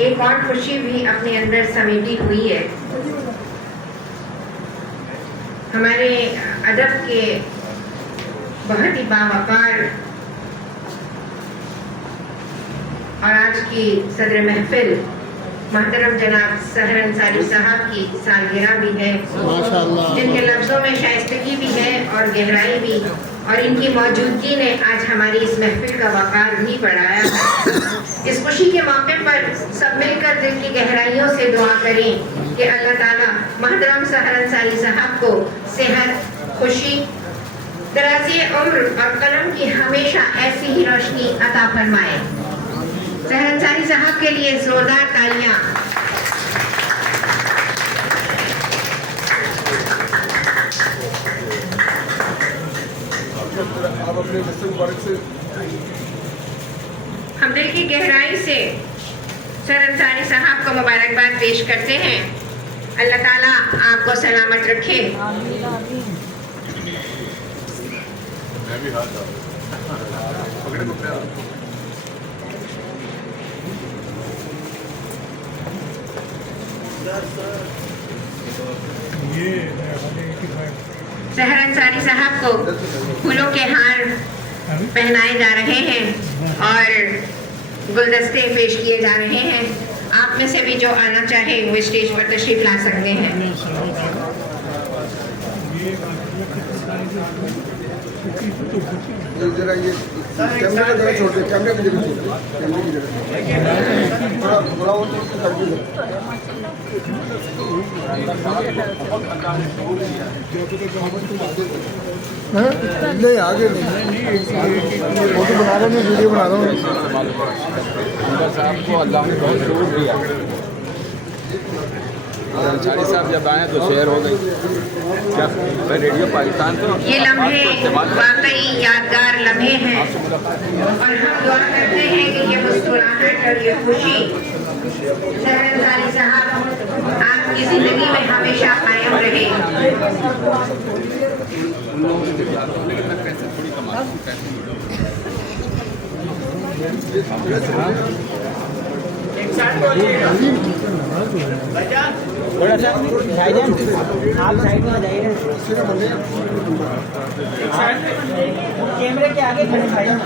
एक और खुशी भी अपने अंदर समेटी हुई है। हमारे अदब के बहुत ही बावकार और आज की सदर महफिल मोहतरम जनाब सहर अंसारी साहब की सालगिरह भी है, जिनके लफ्ज़ों में शाइस्तगी भी है और गहराई भी, और इनकी मौजूदगी ने आज हमारी इस महफिल का वक़ार भी बढ़ाया है। इस खुशी के मौके पर सब मिलकर दिल की गहराइयों से दुआ करें कि अल्लाह ताला मोहतरम सहर अंसारी साहब को सेहत, खुशी, दराज़ी उम्र और कलम की हमेशा ऐसी ही रोशनी अता फरमाए। सहर अंसारी साहब के लिए जोरदार तालियां। हम दिल की गहराई से सहर अंसारी साहब को मुबारकबाद पेश करते हैं। अल्लाह ताला आपको सलामत रखे। सहर अंसारी साहब को फूलों के हार पहनाए जा रहे हैं और गुलदस्ते पेश किए जा रहे हैं। आप में से भी जो आना चाहे वो स्टेज पर तशरीफ ला सकते हैं। जरा ये कैमरा का जगह छोड़ दे, कैमरे की जगह छोड़ दे, कैमरे की जगह थोड़ा थोड़ा और नहीं आगे नहीं, फोटो बना रहा हूँ, वीडियो बना रहा हूँ। साहब को अल्लाह ने बहुत शुरू दिया। अंसारी साहब जब आए तो शेयर हो गई। क्या मैं रेडियो पाकिस्तान तो ये लम्हे वाकई यादगार लम्हे हैं और हम दुआ करते हैं कि ये मुस्कुराहट और ये खुशी सहर अंसारी साहब आपकी जिंदगी में हमेशा कायम रहे। थोड़ा सा भाईजान आप साइड में आ जाइए, कैमरे के आगे खड़े भाईजान।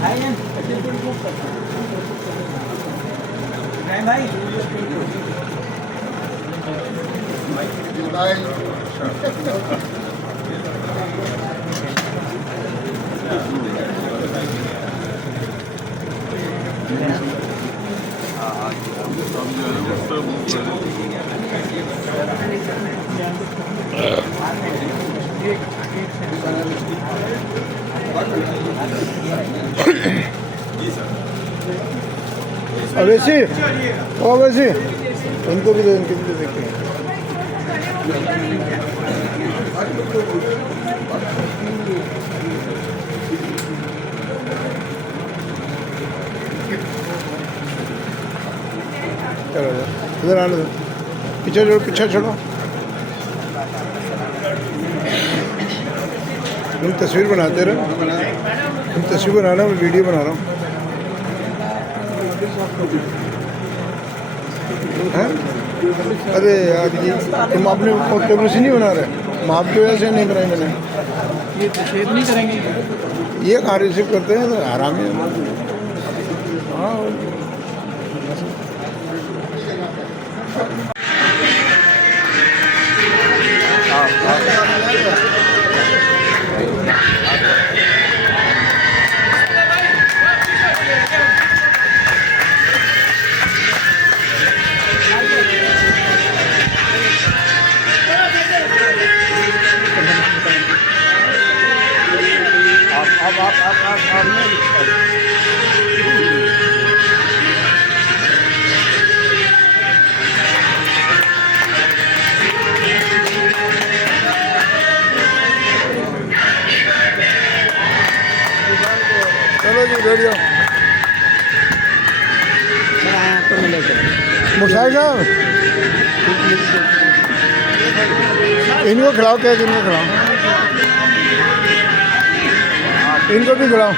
भाईजान भाई अवैसी ओ अवैसी उनको भी दे, उनके भी देखते हैं। चलो इधर आने दो, पीछे छोड़ो, पीछे छोड़ो। तुम तस्वीर बनाते रहो, तुम तस्वीर बना रहा हूँ, वीडियो बना रहा हूँ। अरे यार ये तुम अपने टेबल से नहीं बना रहे, माप की वजह से नहीं बनाए मैंने। ये शेयर नहीं करेंगे, ये कहाँ रिसीव करते हैं, तो आराम है। हाँ चलो जी बैठ जाओ। मुशाहिद साहब इनको खिलाओ, केक इनको खिलाओ, इनको भी खिलाओ।